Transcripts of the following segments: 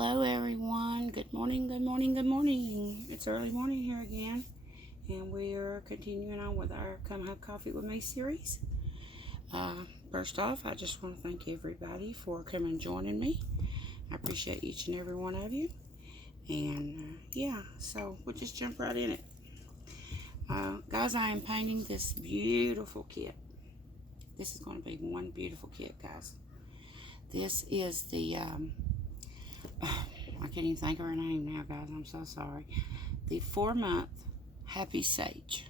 Hello everyone. Good morning, good morning, good morning. It's early morning here again, and we are continuing on with our Come Have Coffee With Me series. First off, I just want to thank everybody for coming and joining me. I appreciate each and every one of you. And yeah, so we'll just jump right in it. Guys, I am painting this beautiful kit. This is going to be one beautiful kit, guys. This is the I can't even think of her name now, guys. I'm so sorry. The 4-month Happy Sage.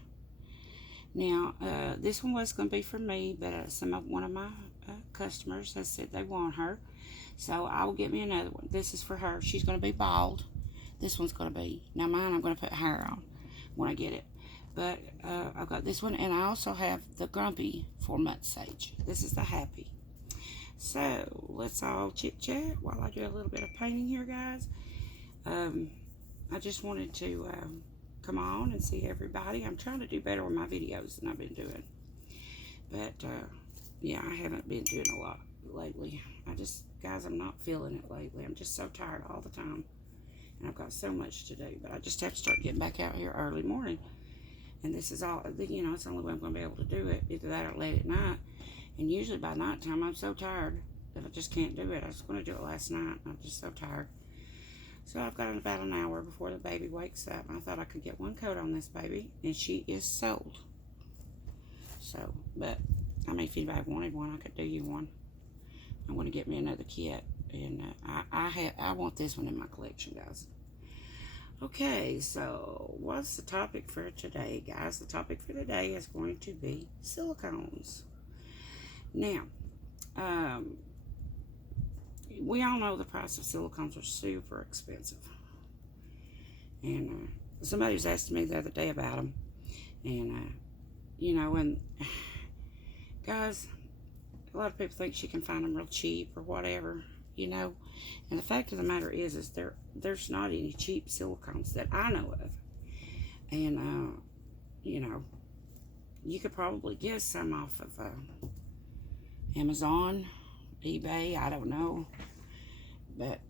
Now, this one was going to be for me, but one of my customers has said they want her, so I will get me another one. This is for her. She's going to be bald. This one's going to be, now mine I'm going to put hair on when I get it. But I've got this one, and I also have the Grumpy 4-month Sage. This is the Happy. So, let's all chit-chat while I do a little bit of painting here, guys. I just wanted to come on and see everybody. I'm trying to do better with my videos than I've been doing. But, yeah, I haven't been doing a lot lately. Guys, I'm not feeling it lately. I'm just so tired all the time. And I've got so much to do. But I just have to start getting back out here early morning. And this is all, you know, it's the only way I'm going to be able to do it. Either that or late at night. And usually by nighttime, I'm so tired that I just can't do it. I was going to do it last night, and I'm just so tired. So I've got about an hour before the baby wakes up. I thought I could get one coat on this baby, and she is sold. So, but, I mean, if anybody wanted one, I could do you one. I'm going to get me another kit, and I want this one in my collection, guys. Okay, so what's the topic for today, guys? The topic for today is going to be silicones. Now, we all know the price of silicones are super expensive. And somebody was asking me the other day about them. And, you know, and guys, a lot of people think you can find them real cheap or whatever, you know. And the fact of the matter is there's not any cheap silicones that I know of. And, you know, you could probably get some off of Amazon, eBay, I don't know, but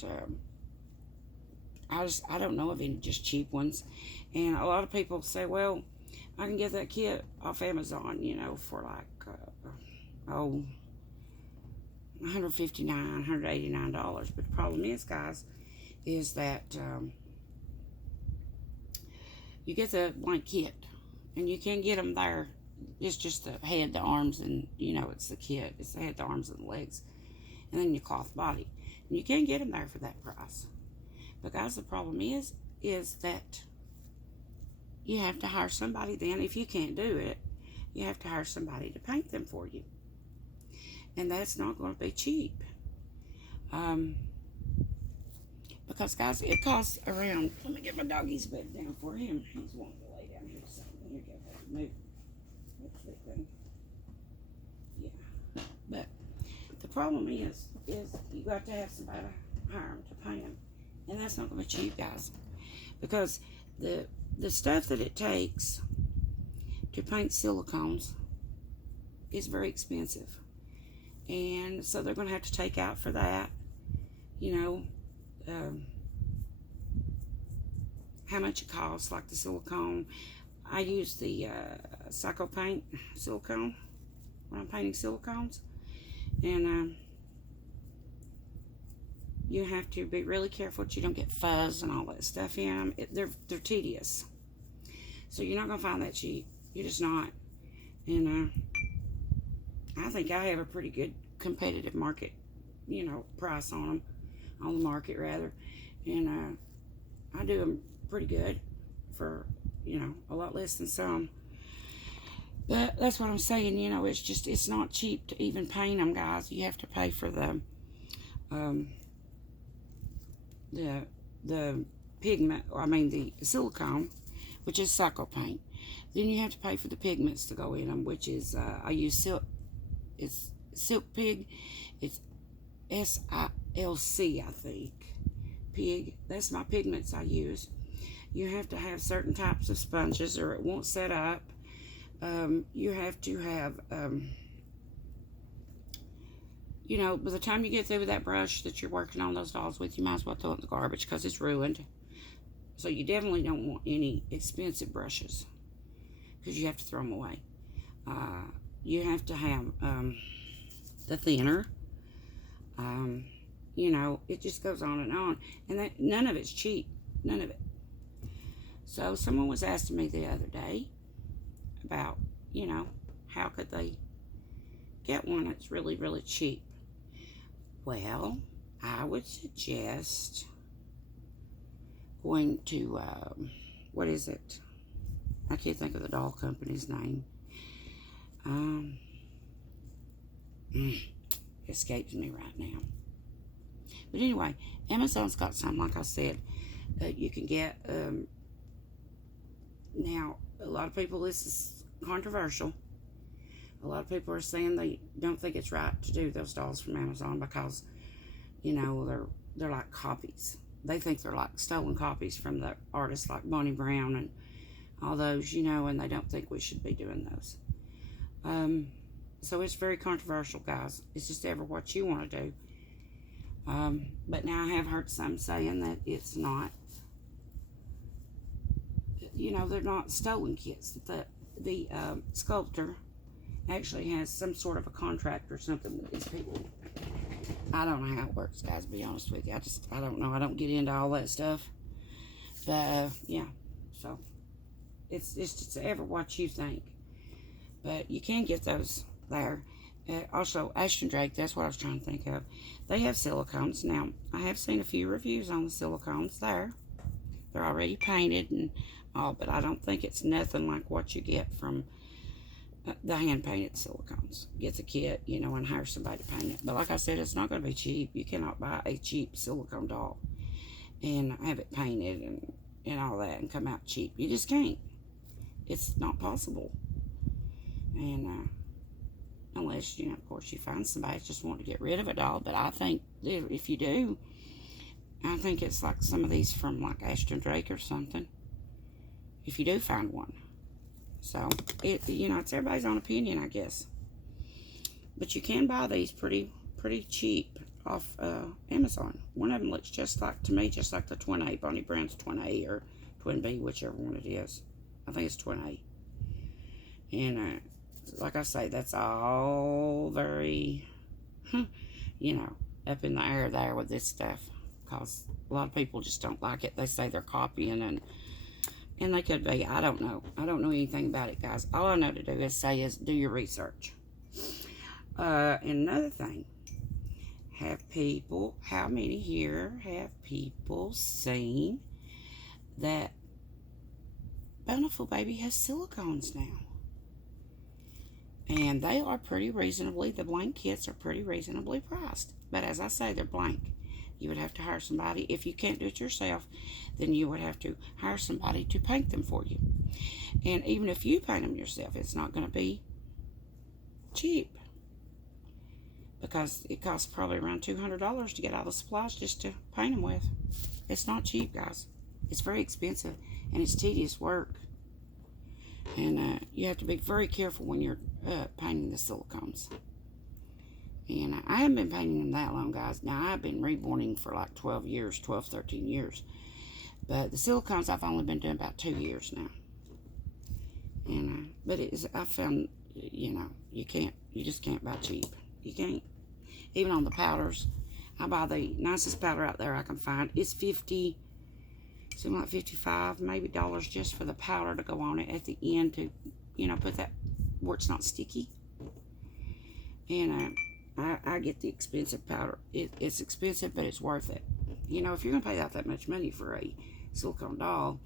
I don't know of any just cheap ones. And a lot of people say, well, I can get that kit off Amazon, you know, for like $159, $189. But the problem is, guys, is that you get the blank kit, and you can get them there. It's just the head, the arms, and, you know, it's the kit. It's the head, the arms, and the legs. And then your cloth body. And you can get them there for that price. But, guys, the problem is that you have to hire somebody then. If you can't do it, you have to hire somebody to paint them for you. And that's not going to be cheap. Because, guys, it costs around... Let me get my doggy's bed down for him. He's wanting to lay down here. So, here you go. Move. Yeah, but the problem is you got to have somebody to hire them to paint them, and that's not going to be cheap, guys, because the stuff that it takes to paint silicones is very expensive, and so they're going to have to take out for that, you know, how much it costs, like the silicone. I use the Psycho Paint silicone when I'm painting silicones. And you have to be really careful that you don't get fuzz and all that stuff in them. They're tedious. So you're not going to find that cheap. You're just not. And I think I have a pretty good competitive market, you know, price on them. On the market, rather. And I do them pretty good for... you know, a lot less than some. But that's what I'm saying, you know, it's not cheap to even paint them, guys. You have to pay for the pigment, or I mean the silicone, which is Psycho Paint. Then you have to pay for the pigments to go in them, which is, I use it's Silk Pig. It's SILC, I think. Pig. That's my pigments I use. You have to have certain types of sponges or it won't set up. You have to have You know, by the time you get through with that brush that you're working on those dolls with, you might as well throw it in the garbage because it's ruined. So you definitely don't want any expensive brushes because you have to throw them away. You have to have the thinner. You know, it just goes on. And none of it's cheap. None of it. So someone was asking me the other day about, you know, how could they get one that's really, really cheap. Well, I would suggest going to, what is it? I can't think of the doll company's name. Escapes me right now. But anyway, Amazon's got some, like I said, you can get. Now, a lot of people, this is controversial. A lot of people are saying they don't think it's right to do those dolls from Amazon because, you know, they're like copies. They think they're like stolen copies from the artists like Bonnie Brown and all those, you know, and they don't think we should be doing those. So it's very controversial, guys. It's just ever what you want to do. But now I have heard some saying that it's not, you know, they're not stolen kits. The sculptor actually has some sort of a contract or something with these people. I don't know how it works, guys, to be honest with you. I don't know. I don't get into all that stuff. But, yeah. So, it's just ever what you think. But you can get those there. Also, Ashton Drake, that's what I was trying to think of. They have silicones. Now, I have seen a few reviews on the silicones there. They're already painted and all, but I don't think it's nothing like what you get from the hand-painted silicones. Get the kit, you know, and hire somebody to paint it. But like I said, it's not going to be cheap. You cannot buy a cheap silicone doll and have it painted and all that and come out cheap. You just can't. It's not possible. And unless, you know, of course, you find somebody that's just wanting to get rid of a doll. But I think if you do, I think it's like some of these from like Ashton Drake or something. If you do find one. So, you know, it's everybody's own opinion, I guess. But you can buy these pretty cheap off Amazon. One of them looks just like, to me, just like the Twin A, Bonnie Brown's Twin A or Twin B, whichever one it is. I think it's Twin A. And, like I say, that's all very, you know, up in the air there with this stuff. Because a lot of people just don't like it. They say they're copying and they could be. I don't know. I don't know anything about it, guys. All I know to do is do your research. Another thing. How many here have people seen that Bountiful Baby has silicones now? And they are pretty reasonably, the blank kits are pretty reasonably priced. But as I say, they're blank. You would have to hire somebody. If you can't do it yourself, then you would have to hire somebody to paint them for you. And even if you paint them yourself, it's not going to be cheap. Because it costs probably around $200 to get all the supplies just to paint them with. It's not cheap, guys. It's very expensive, and it's tedious work. And you have to be very careful when you're painting the silicones. And I haven't been painting them that long, guys. Now, I've been reborning for like 12, 13 years. But the silicones, I've only been doing about 2 years now. And but I found, you know, you just can't buy cheap. You can't. Even on the powders, I buy the nicest powder out there I can find. It's $50, something like $55, maybe dollars just for the powder to go on it at the end to, you know, put that where it's not sticky. And I get the expensive powder. It's expensive, but it's worth it. You know, if you're going to pay out that much money for a silicone doll,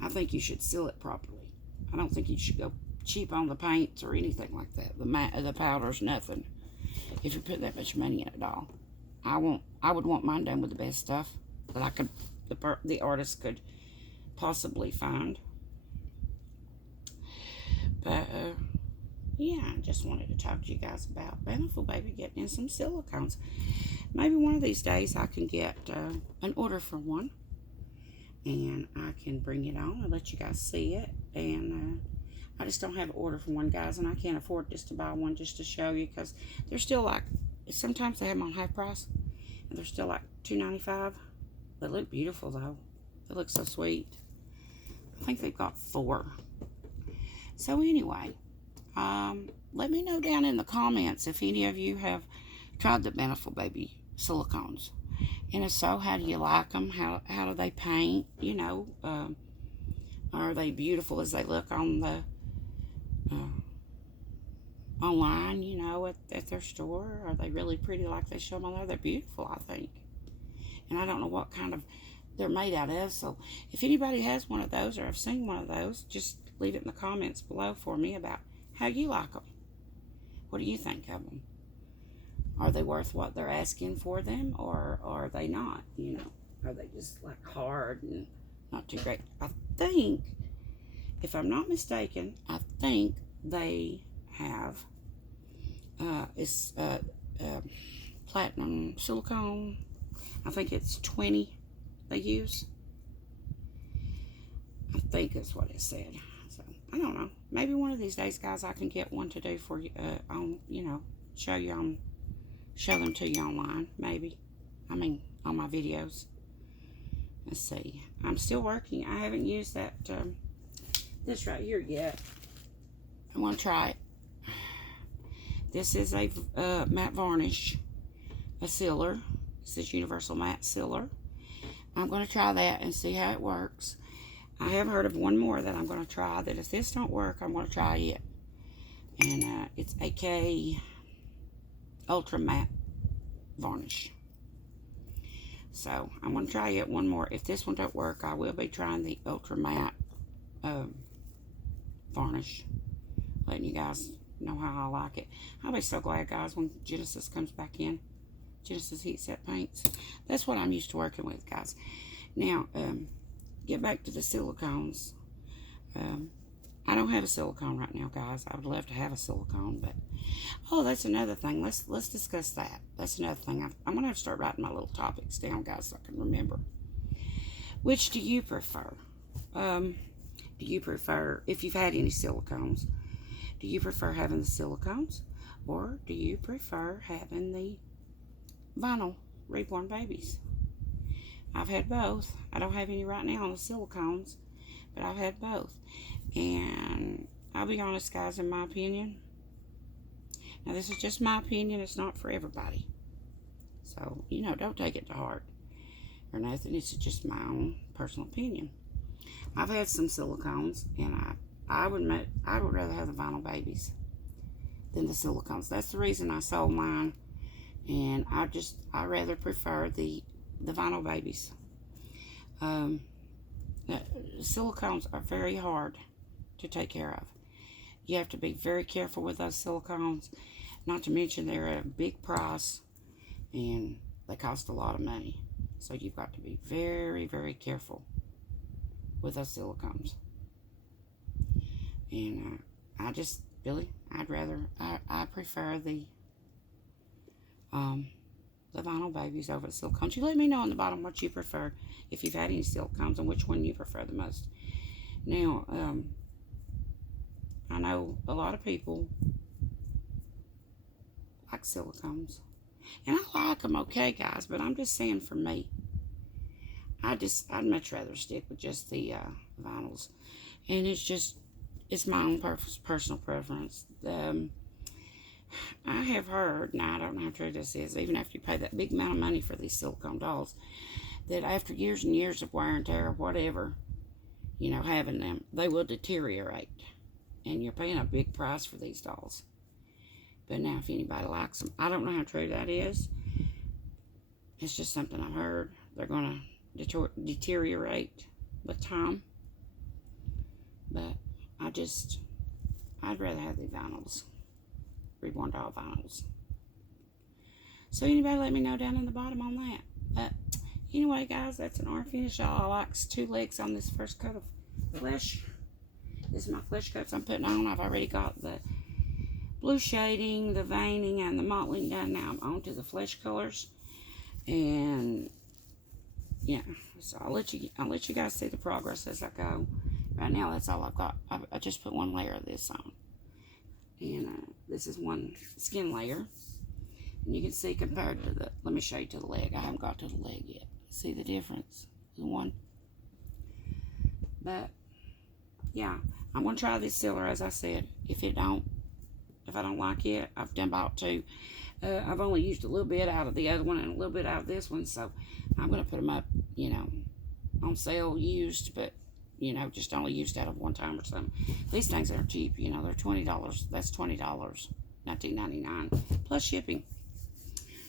I think you should seal it properly. I don't think you should go cheap on the paints or anything like that. The powders, nothing. If you put that much money in a doll, I would want mine done with the best stuff that the artist could possibly find. But yeah, I just wanted to talk to you guys about Bountiful Baby getting in some silicones. Maybe one of these days I can get an order for one, and I can bring it on and let you guys see it. And I just don't have an order for one, guys, and I can't afford just to buy one just to show you, because they're still like sometimes they have them on half price, and they're still like $2.95. They look beautiful though. They look so sweet. I think they've got 4. So anyway, let me know down in the comments if any of you have tried the Bountiful Baby silicones. And if so, how do you like them? How do they paint? You know, are they beautiful as they look on the online, you know, at their store? Are they really pretty like they show them on there? They're beautiful, I think. And I don't know what kind of they're made out of. So if anybody has one of those or have seen one of those, just leave it in the comments below for me about how you like them. What do you think of them? Are they worth what they're asking for them, or are they not? You know, are they just like hard and not too great? I think, if I'm not mistaken, I think they have it's platinum silicone. I think it's 20 they use. I think that's what it said. So I don't know. Maybe one of these days, guys, I can get one to do for you. On, you know, show them to you online. Maybe. I mean, on my videos. Let's see. I'm still working. I haven't used that this right here yet. I want to try it. This is a matte varnish, a sealer. This is Universal Matte Sealer. I'm going to try that and see how it works. I have heard of one more that I'm going to try, that if this don't work, I'm going to try it. And it's AK Ultra Matte Varnish. So I'm going to try it one more. If this one don't work, I will be trying the Ultra Matte Varnish. Letting you guys know how I like it. I'll be so glad, guys, when Genesis comes back in. Genesis Heat Set Paints. That's what I'm used to working with, guys. Now, get back to the silicones. I don't have a silicone right now, guys. I would love to have a silicone, but oh, that's another thing. Let's discuss that. That's another thing. I'm gonna have to start writing my little topics down, guys, so I can remember. Which do you prefer? Do you prefer, if you've had any silicones, do you prefer having the silicones, or do you prefer having the vinyl Reborn babies? I've had both. I don't have any right now on the silicones, but I've had both. And I'll be honest, guys, in my opinion, now this is just my opinion, it's not for everybody. So, you know, don't take it to heart or nothing. It's just my own personal opinion. I've had some silicones, and I would rather have the vinyl babies than the silicones. That's the reason I sold mine. And I rather prefer the vinyl babies. Silicones are very hard to take care of. You have to be very careful with those silicones. Not to mention they're at a big price, and they cost a lot of money. So you've got to be very, very careful with those silicones. And I prefer the vinyl babies over the silicones. You let me know on the bottom what you prefer, if you've had any silicones, and which one you prefer the most. Now, I know a lot of people like silicones, and I like them okay, guys, but I'm just saying, for me, I'd much rather stick with just the vinyls. And it's my own personal preference. I have heard, now I don't know how true this is, even after you pay that big amount of money for these silicone dolls, that after years and years of wear and tear or whatever, you know, having them, they will deteriorate. And you're paying a big price for these dolls. But now, if anybody likes them, I don't know how true that is. It's just something I've heard. They're going to deteriorate with time. But I'd rather have the vinyls. Reborn doll vinyls. So anybody let me know down in the bottom on that. Anyway, guys, that's an art finish. I likes 2 legs on this first coat of flesh. This is my flesh coats I'm putting on. I've already got the blue shading, the veining, and the mottling done. Now I'm on to the flesh colors. And yeah, so I'll let you guys see the progress as I go. Right now, that's all I've got. I just put 1 layer of this on. And this is 1 skin layer. And you can see compared to the, let me show you to the leg. I haven't got to the leg yet. See the difference? The one. But, yeah. I'm going to try this sealer, as I said. If I don't like it, I've done about 2. I've only used a little bit out of the other one and a little bit out of this one. So, I'm going to put them up, you know, on sale used. But, you know, just only used out of one time or something. These things are cheap. You know, they're $20. That's $20. $19.99 plus shipping.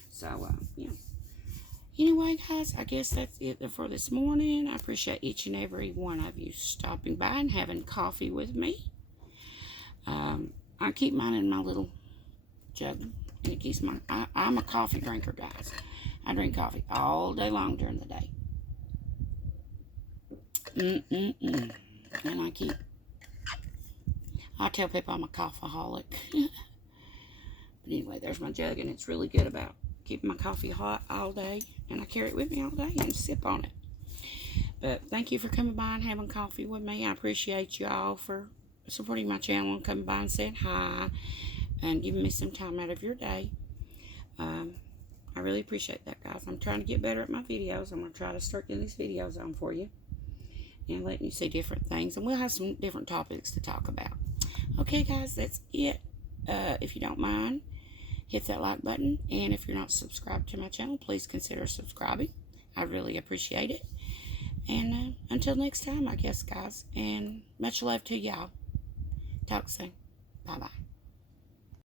So, yeah. Anyway, guys, I guess that's it for this morning. I appreciate each and every one of you stopping by and having coffee with me. I keep mine in my little jug. And it keeps my, I'm a coffee drinker, guys. I drink coffee all day long during the day. And I tell people I'm a coffeeholic. But anyway, there's my jug, and it's really good about keeping my coffee hot all day. And I carry it with me all day and sip on it. But thank you for coming by and having coffee with me. I appreciate you all for supporting my channel and coming by and saying hi and giving me some time out of your day. I really appreciate that, guys. I'm trying to get better at my videos. I'm going to try to start getting these videos on for you and letting you see different things. And we'll have some different topics to talk about. Okay, guys, that's it. If you don't mind, hit that like button. And if you're not subscribed to my channel, please consider subscribing. I really appreciate it. And until next time, I guess, guys. And much love to y'all. Talk soon. Bye-bye.